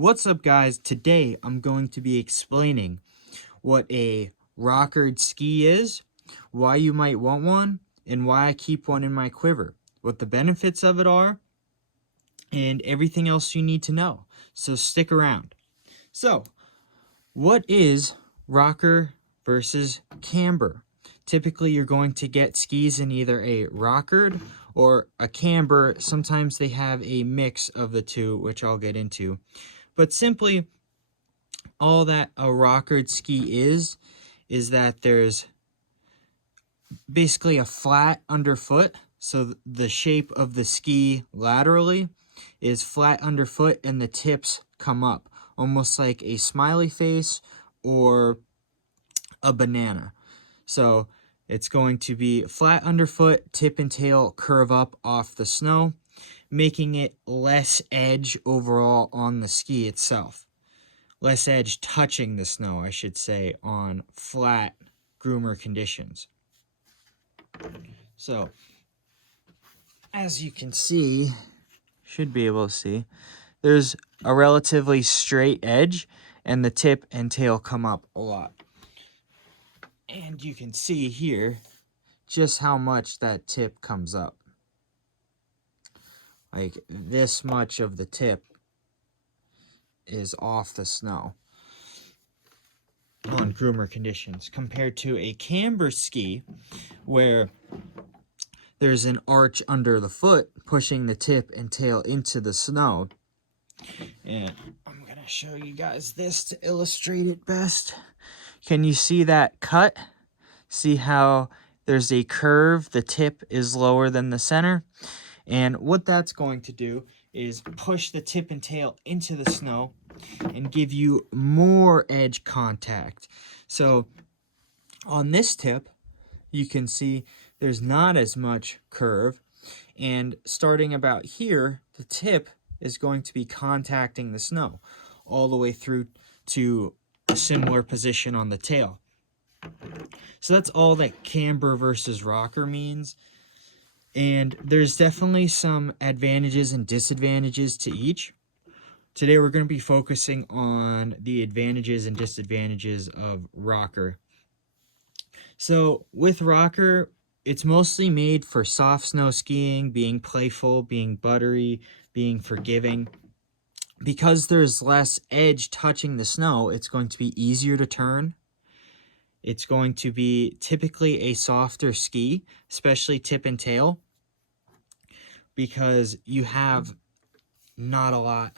What's up, guys? Today I'm going to be explaining what a Rockered ski is, why you might want one, and why I keep one in my quiver, what the benefits of it are, and everything else you need to know. So stick around. So, what is rocker versus camber? Typically, you're going to get skis in either a rockered or a camber. Sometimes they have a mix of the two, which I'll get into. But simply, all that a rockered ski is that there's basically a flat underfoot. So the shape of the ski laterally is flat underfoot and the tips come up, almost like a smiley face or a banana. So it's going to be flat underfoot, tip and tail curve up off the snow, making it less edge overall on the ski itself. Less edge touching the snow, I should say, on flat groomer conditions. So, as you can see, should be able to see, there's a relatively straight edge, and the tip and tail come up a lot. And you can see here just how much that tip comes up. Like, this much of the tip is off the snow on groomer conditions, compared to a camber ski where there's an arch under the foot pushing the tip and tail into the snow. And I'm gonna show you guys this to illustrate it best. Can you see that cut? See how there's a curve, the tip is lower than the center? And what that's going to do is push the tip and tail into the snow and give you more edge contact. So on this tip, you can see there's not as much curve, and starting about here, the tip is going to be contacting the snow all the way through to a similar position on the tail. So that's all that camber versus rocker means. And there's definitely some advantages and disadvantages to each. Today we're going to be focusing on the advantages and disadvantages of rocker. So with rocker, it's mostly made for soft snow skiing, being playful, being buttery, being forgiving. Because there's less edge touching the snow, it's going to be easier to turn. It's going to be typically a softer ski, especially tip and tail, because you have not a lot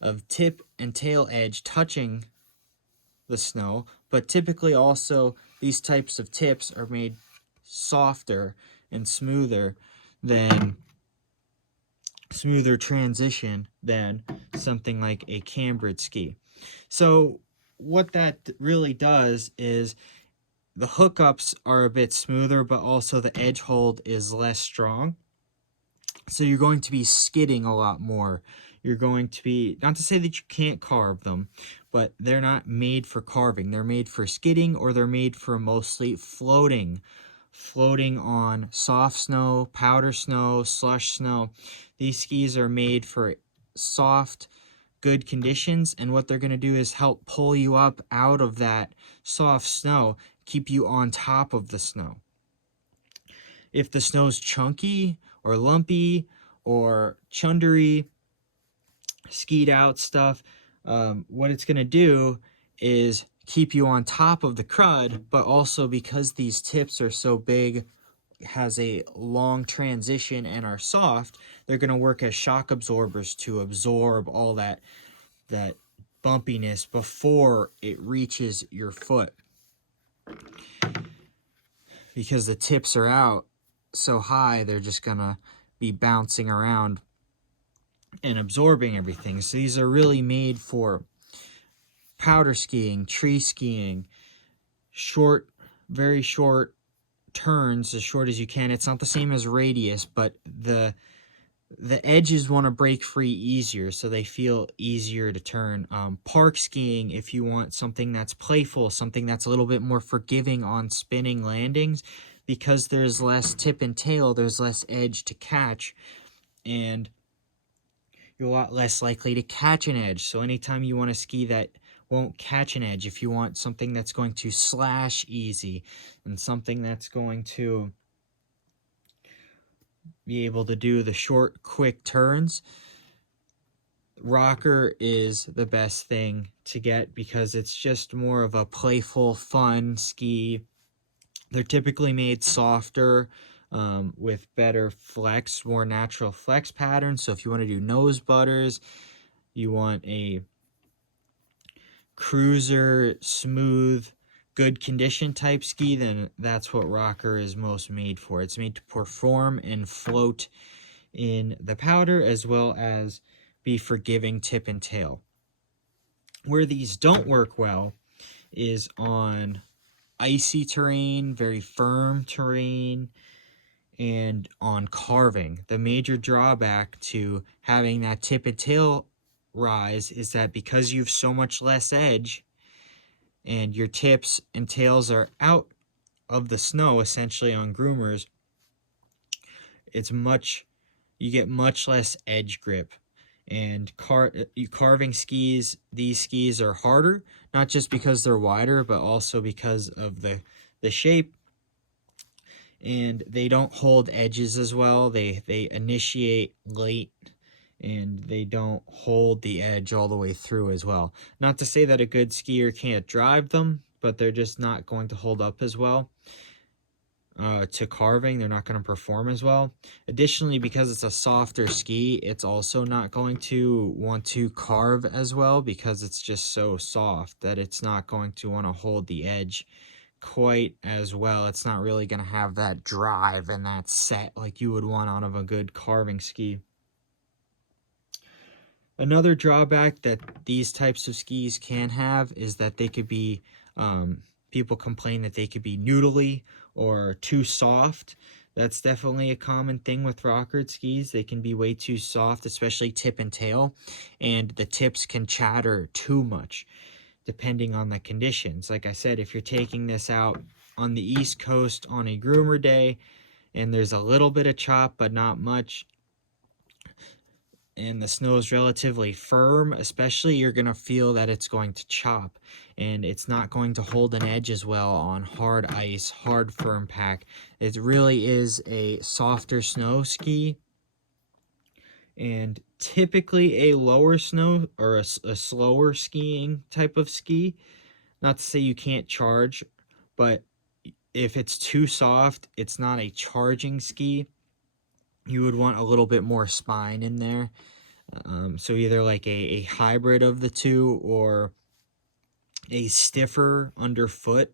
of tip and tail edge touching the snow, but typically also these types of tips are made softer and smoother transition than something like a cambered ski. So what that really does is the hookups are a bit smoother, but also the edge hold is less strong. So you're going to be skidding a lot more. You're going to be, not to say that you can't carve them, but they're not made for carving. They're made for skidding, or they're made for mostly floating on soft snow, powder snow, slush snow. These skis are made for soft, good conditions, and what they're going to do is help pull you up out of that soft snow, keep you on top of the snow. If the snow's chunky or lumpy or chundery, skied out stuff, what it's going to do is keep you on top of the crud, but also because these tips are so big, has a long transition and are soft, they're going to work as shock absorbers to absorb all that bumpiness before it reaches your foot. Because the tips are out so high, they're just going to be bouncing around and absorbing everything. So these are really made for powder skiing, tree skiing, short, very short turns, as short as you can. It's not the same as radius, but the edges want to break free easier, so they feel easier to turn. Park skiing, if you want something that's playful, something that's a little bit more forgiving on spinning landings, because there's less tip and tail, there's less edge to catch, and you're a lot less likely to catch an edge. So anytime you want a ski that won't catch an edge, if you want something that's going to slash easy and something that's going to be able to do the short, quick turns, Rocker is the best thing to get because it's just more of a playful, fun ski. They're typically made softer, with better flex, more natural flex patterns. So if you want to do nose butters, you want a cruiser, smooth, good condition type ski, then that's what Rocker is most made for. It's made to perform and float in the powder as well as be forgiving tip and tail. Where these don't work well is on icy terrain, very firm terrain, and on carving. The major drawback to having that tip and tail rise is that because you have so much less edge and your tips and tails are out of the snow essentially on groomers, you get much less edge grip. And carving skis, these skis are harder, not just because they're wider, but also because of the shape. And they don't hold edges as well. They initiate late, and they don't hold the edge all the way through as well. Not to say that a good skier can't drive them, but they're just not going to hold up as well. To carving, they're not going to perform as well. Additionally, because it's a softer ski, it's also not going to want to carve as well because it's just so soft that it's not going to want to hold the edge quite as well. It's not really going to have that drive and that set like you would want out of a good carving ski. Another drawback that these types of skis can have is that they could be, people complain that they could be noodly or too soft. That's definitely a common thing with Rockered skis. They can be way too soft, especially tip and tail, and the tips can chatter too much depending on the conditions. Like I said, if you're taking this out on the East Coast on a groomer day and there's a little bit of chop but not much, and the snow is relatively firm, especially, you're going to feel that it's going to chop, and it's not going to hold an edge as well on hard ice, hard firm pack. It really is a softer snow ski, and typically a lower snow or a slower skiing type of ski. Not to say you can't charge, but if it's too soft, it's not a charging ski. You would want a little bit more spine in there. So either like a hybrid of the two or a stiffer underfoot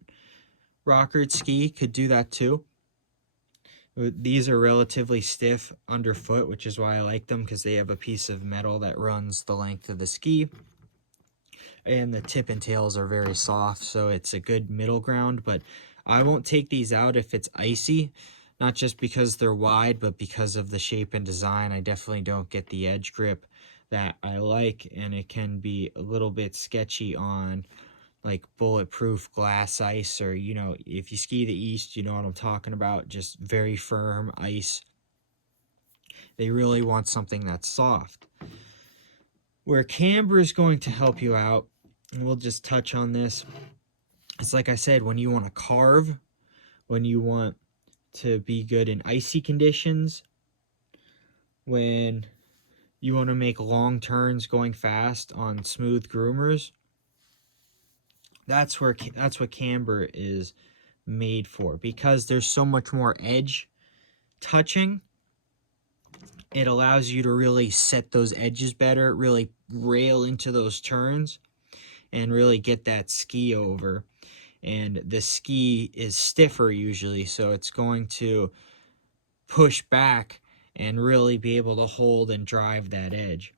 Rockered ski could do that too. These are relatively stiff underfoot, which is why I like them, because they have a piece of metal that runs the length of the ski. And the tip and tails are very soft, so it's a good middle ground. But I won't take these out if it's icy, not just because they're wide, but because of the shape and design. I definitely don't get the edge grip that I like, and it can be a little bit sketchy on like bulletproof glass ice, or, you know, if you ski the East, you know what I'm talking about, just very firm ice. They really want something that's soft. Where camber is going to help you out, and we'll just touch on this, it's like I said, when you want to carve, when you want to be good in icy conditions, when you want to make long turns going fast on smooth groomers, that's what camber is made for, because there's so much more edge touching. It allows you to really set those edges better, really rail into those turns, and really get that ski over. And the ski is stiffer usually, so it's going to push back and really be able to hold and drive that edge.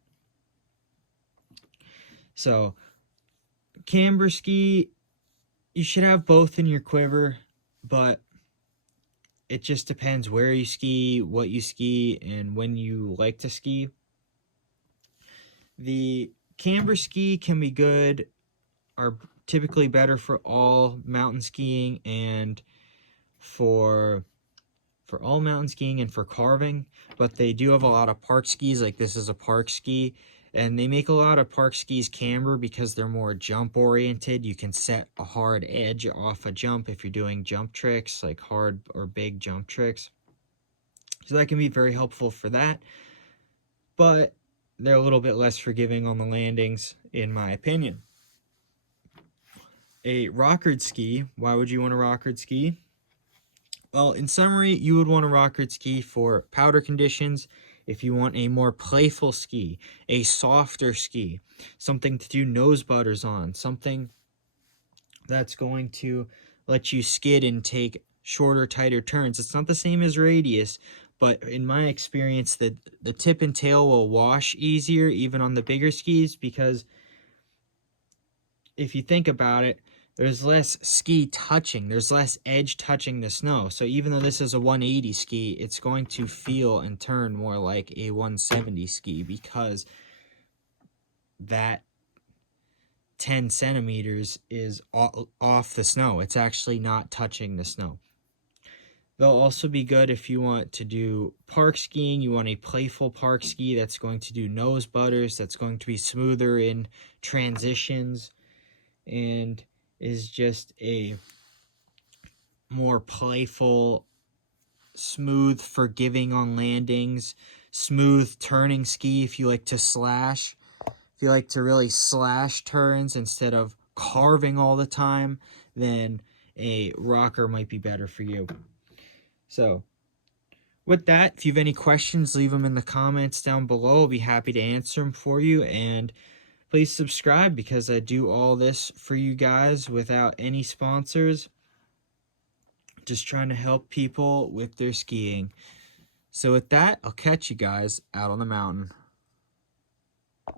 So camber ski, you should have both in your quiver, but it just depends where you ski, what you ski, and when you like to ski. The camber ski can be good, are typically better for all mountain skiing and for for all mountain skiing and for carving, but they do have a lot of park skis. Like this is a park ski, and they make a lot of park skis camber because they're more jump oriented. You can set a hard edge off a jump if you're doing jump tricks, like hard or big jump tricks. So that can be very helpful for that, but they're a little bit less forgiving on the landings, in my opinion. A Rockered ski, why would you want a Rockered ski? Well, in summary, you would want a Rockered ski for powder conditions. If you want a more playful ski, a softer ski, something to do nose butters on, something that's going to let you skid and take shorter, tighter turns. It's not the same as radius, but in my experience, the tip and tail will wash easier even on the bigger skis, because if you think about it, there's less ski touching, there's less edge touching the snow. So even though this is a 180 ski, it's going to feel and turn more like a 170 ski, because that 10 centimeters is off the snow. It's actually not touching the snow. They'll also be good if you want to do park skiing. You want a playful park ski that's going to do nose butters, that's going to be smoother in transitions, and is just a more playful, smooth, forgiving on landings, smooth turning ski if you like to slash. If you like to really slash turns instead of carving all the time, then a rocker might be better for you. So, with that, if you have any questions, leave them in the comments down below. I'll be happy to answer them for you. And please subscribe, because I do all this for you guys without any sponsors. Just trying to help people with their skiing. So with that, I'll catch you guys out on the mountain.